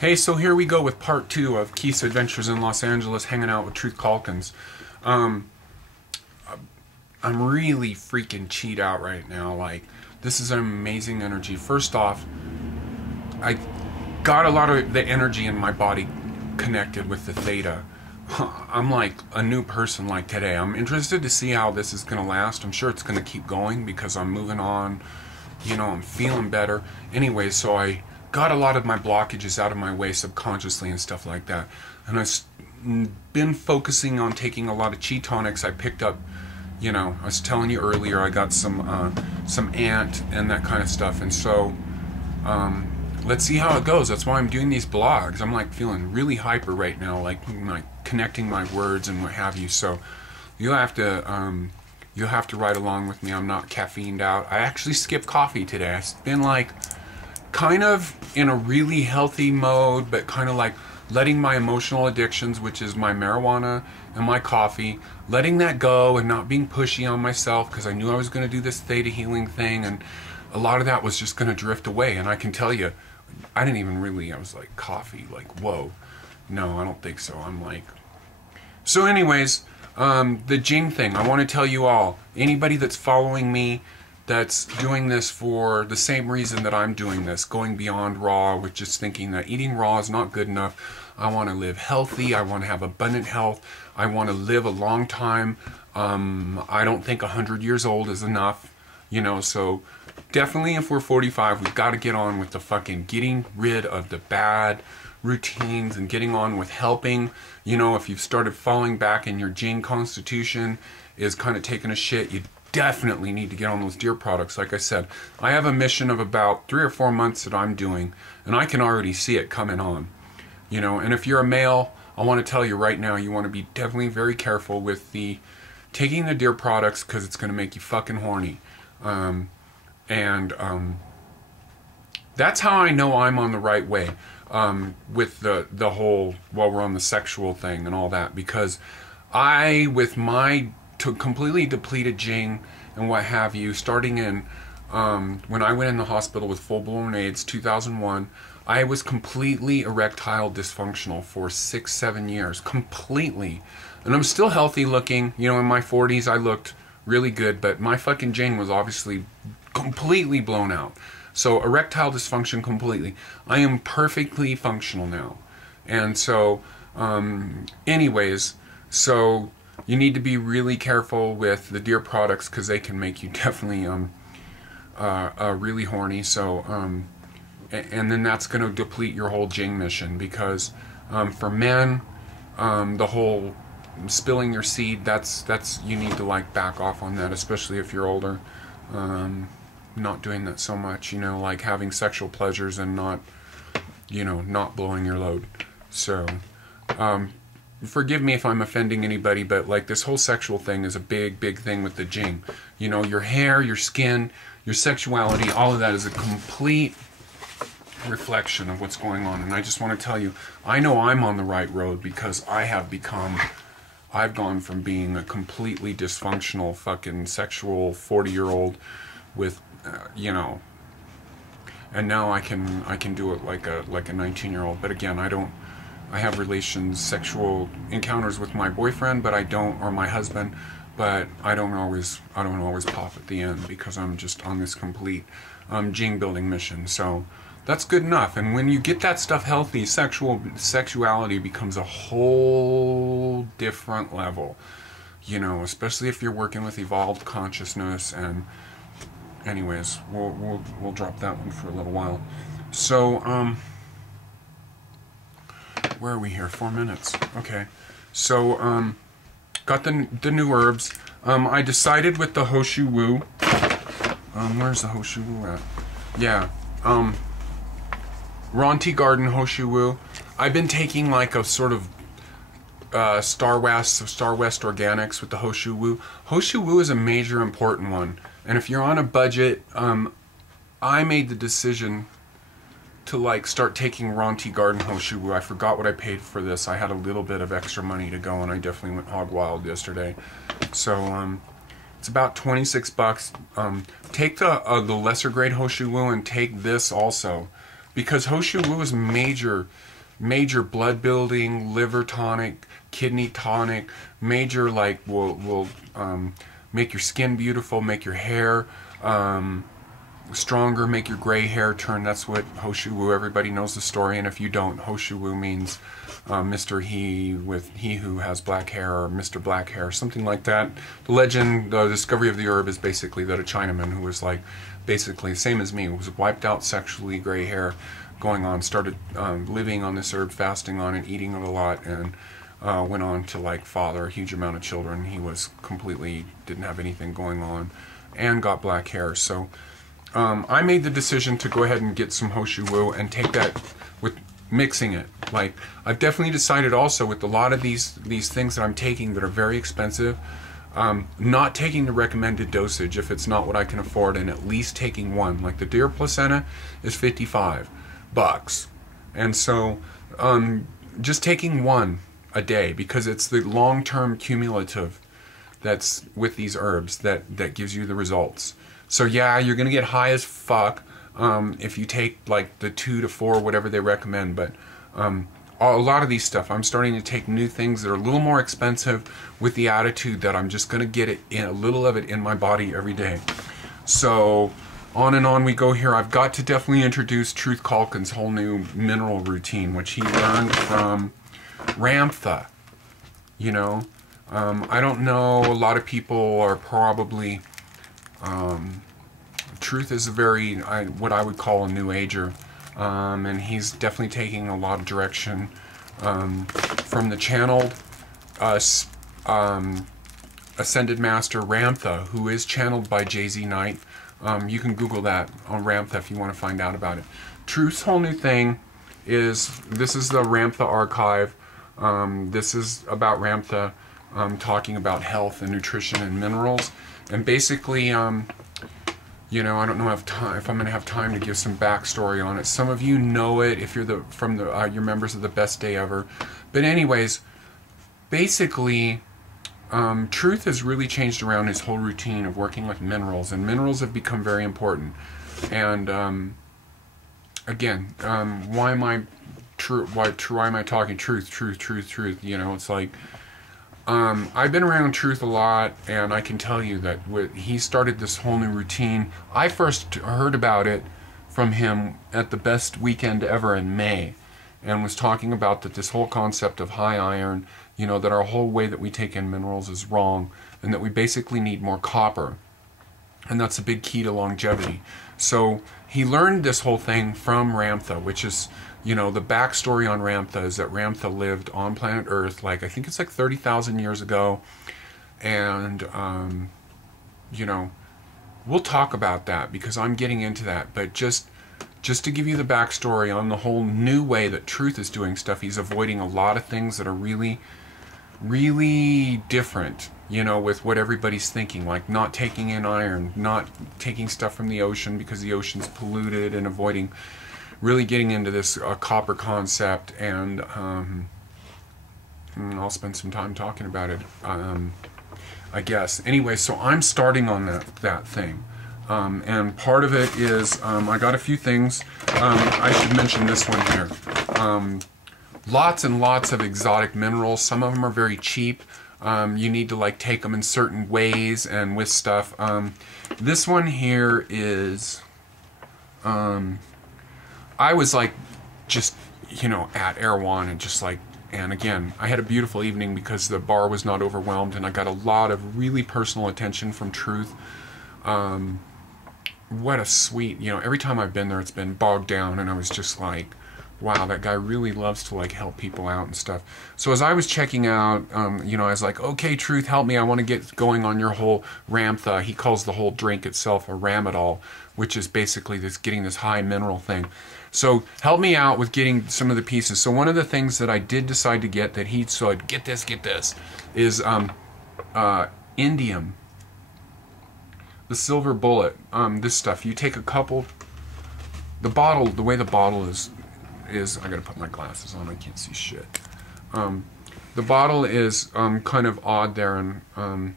Hey, so here we go with part 2 of Keith's Adventures in Los Angeles, hanging out with Truth Calkins. Um, I'm really freaking cheat out right now. Like, this is an amazing energy. First off, I got a lot of the energy in my body connected with the theta. I'm like a new person like today. I'm interested to see how this is going to last. I'm sure it's going to keep going because I'm moving on. You know, I'm feeling better. Anyway, so I got a lot of my blockages out of my way subconsciously and stuff like that. And I've been focusing on taking a lot of chi tonics. I picked up, you know, I was telling you earlier, I got some ant and that kind of stuff. And so, let's see how it goes. That's why I'm doing these blogs. I'm like feeling really hyper right now, like connecting my words and what have you. So you'll have to ride along with me. I'm not caffeined out. I actually skipped coffee today. I've been like kind of in a really healthy mode, but kind of like letting my emotional addictions, which is my marijuana and my coffee, letting that go and not being pushy on myself because I knew I was going to do this theta healing thing, and a lot of that was just going to drift away. And I can tell you, I didn't even really, I was like, coffee, like, whoa. No, I don't think so. I'm like... So anyways, the Jing thing, I want to tell you all, anybody that's following me that's doing this for the same reason that I'm doing this, going beyond raw, with just thinking that eating raw is not good enough. I want to live healthy. I want to have abundant health. I want to live a long time. I don't think 100 years old is enough, you know, so definitely if we're 45, we've got to get on with the fucking getting rid of the bad routines and getting on with helping. You know, if you've started falling back and your Jing constitution is kind of taking a shit, you definitely need to get on those deer products. Like I said, I have a mission of about 3 or 4 months that I'm doing, and I can already see it coming on. You know, and if you're a male, I want to tell you right now, you want to be definitely very careful with the taking the deer products, because it's going to make you fucking horny. That's how I know I'm on the right way with the whole, while we're on the sexual thing and all that, because I, with my completely depleted Jing and what have you, starting in when I went in the hospital with full-blown AIDS, 2001, I was completely erectile dysfunctional for 6-7 years, completely. And I'm still healthy looking, you know, in my 40s I looked really good, but my fucking Jing was obviously completely blown out. So erectile dysfunction completely. I am perfectly functional now. And so, anyways, so you need to be really careful with the deer products because they can make you definitely really horny. So, and then that's going to deplete your whole Jing mission, because for men, the whole spilling your seed, that's you need to like back off on that, especially if you're older. Not doing that so much, you know, like having sexual pleasures and not, you know, not blowing your load. So, forgive me if I'm offending anybody, but like this whole sexual thing is a big, big thing with the Jing. You know, your hair, your skin, your sexuality, all of that is a complete reflection of what's going on. And I just want to tell you, I know I'm on the right road because I've gone from being a completely dysfunctional fucking sexual 40-year-old with, you know, and now I can do it like a 19-year-old. But again, I have sexual encounters with my boyfriend, but I don't, or my husband, but I don't always pop at the end because I'm just on this complete Jing building mission. So that's good enough. And when you get that stuff healthy, sexuality becomes a whole different level, you know, especially if you're working with evolved consciousness. And anyways, we'll drop that one for a little while. So where are we here? 4 minutes. Okay. So got the new herbs. I decided with the Hoshu Wu. Where's the Hoshu Wu at? Yeah. Ronti Garden Hoshu Wu. I've been taking like a sort of Star West Organics with the Hoshu Wu. Hoshu Wu is a major important one. And if you're on a budget, I made the decision to like start taking Ronti Garden Hoshu Wu. I forgot what I paid for this. I had a little bit of extra money to go, and I definitely went hog wild yesterday. So it's about 26 bucks. Take the lesser grade Hoshu Wu and take this also. because Hoshu Wu is major blood building, liver tonic, kidney tonic, major like will make your skin beautiful, make your hair stronger, make your gray hair turn. That's what Hoshu Wu, everybody knows the story, and if you don't, Hoshu Wu means Mr. He who has black hair, or Mr. Black Hair, something like that. The legend, the discovery of the herb is basically that a Chinaman who was like basically same as me, was wiped out sexually, gray hair going on, started living on this herb, fasting on it, eating it a lot, and went on to like father a huge amount of children. He was completely, didn't have anything going on, and got black hair. So I made the decision to go ahead and get some Hoshu Wu and take that with mixing it. Like, I've definitely decided also with a lot of these things that I'm taking that are very expensive, not taking the recommended dosage if it's not what I can afford, and at least taking one. Like the deer placenta is $55, and so just taking one a day, because it's the long-term cumulative that's with these herbs that gives you the results. So yeah, you're gonna get high as fuck if you take like the 2 to 4, whatever they recommend, but a lot of these stuff, I'm starting to take new things that are a little more expensive with the attitude that I'm just gonna get it in, a little of it in my body every day. So on and on we go here. I've got to definitely introduce Truth Calkin's whole new mineral routine, which he learned from Ramtha. You know, I don't know, a lot of people are probably Truth is a very, what I would call a new ager, and he's definitely taking a lot of direction from the channeled Ascended Master Ramtha, who is channeled by Jay-Z Knight. You can Google that on Ramtha if you want to find out about it. Truth's whole new thing is, this is the Ramtha archive. This is about Ramtha talking about health and nutrition and minerals. And basically, you know, I don't know if I'm going to have time to give some backstory on it. Some of you know it if you're you're members of the Best Day Ever. But anyways, basically, Truth has really changed around his whole routine of working with minerals, and minerals have become very important. And again, why am I talking truth? You know, it's like, I've been around Truth a lot, and I can tell you that he started this whole new routine. I first heard about it from him at the Best Weekend Ever in May, and was talking about that this whole concept of high iron, you know, that our whole way that we take in minerals is wrong, and that we basically need more copper, and that's a big key to longevity. So he learned this whole thing from Ramtha, which is, you know, the backstory on Ramtha is that Ramtha lived on planet Earth, like, I think it's like 30,000 years ago, and, you know, we'll talk about that, because I'm getting into that, but just to give you the backstory on the whole new way that Truth is doing stuff, he's avoiding a lot of things that are really, really different, you know, with what everybody's thinking, like not taking in iron, not taking stuff from the ocean because the ocean's polluted, and avoiding really getting into this copper concept, and I'll spend some time talking about it, I guess. Anyway, so I'm starting on that thing, and part of it is, I got a few things. I should mention this one here. Lots and lots of exotic minerals. Some of them are very cheap. You need to like take them in certain ways and with stuff. This one here is, I was like, just, you know, at Erewhon, and just like, and again, I had a beautiful evening because the bar was not overwhelmed, and I got a lot of really personal attention from Truth. What a sweet, you know, every time I've been there, it's been bogged down, and I was just like, wow, that guy really loves to like help people out and stuff. So as I was checking out, you know, I was like, okay, Truth, help me. I want to get going on your whole Ramtha. He calls the whole drink itself a Ramadol, which is basically this getting this high mineral thing. So help me out with getting some of the pieces. So one of the things that I did decide to get that he said, get this, is indium. The silver bullet. This stuff. You take a couple. The bottle, the way the bottle is I gotta put my glasses on, I can't see shit. The bottle is kind of odd there, and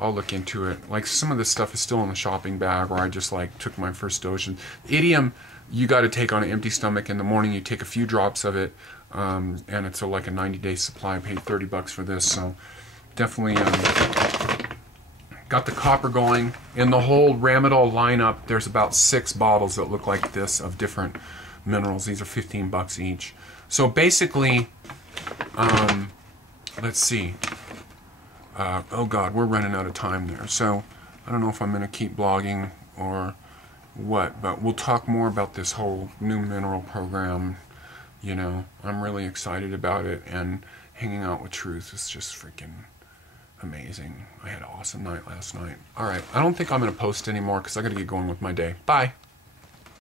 I'll look into it. Like, some of this stuff is still in the shopping bag, or I just like took my first dose. Indium, you got to take on an empty stomach in the morning. You take a few drops of it, and it's like a 90-day supply. I paid $30 for this, so definitely got the copper going. In the whole Ramadol lineup, there's about 6 bottles that look like this of different minerals. These are $15 each. So basically, let's see. Oh God, we're running out of time there. So I don't know if I'm going to keep blogging or what, but we'll talk more about this whole new mineral program. You know, I'm really excited about it, and hanging out with Truth is just freaking amazing. I had an awesome night last night. All right, I don't think I'm going to post anymore because I got to get going with my day. Bye.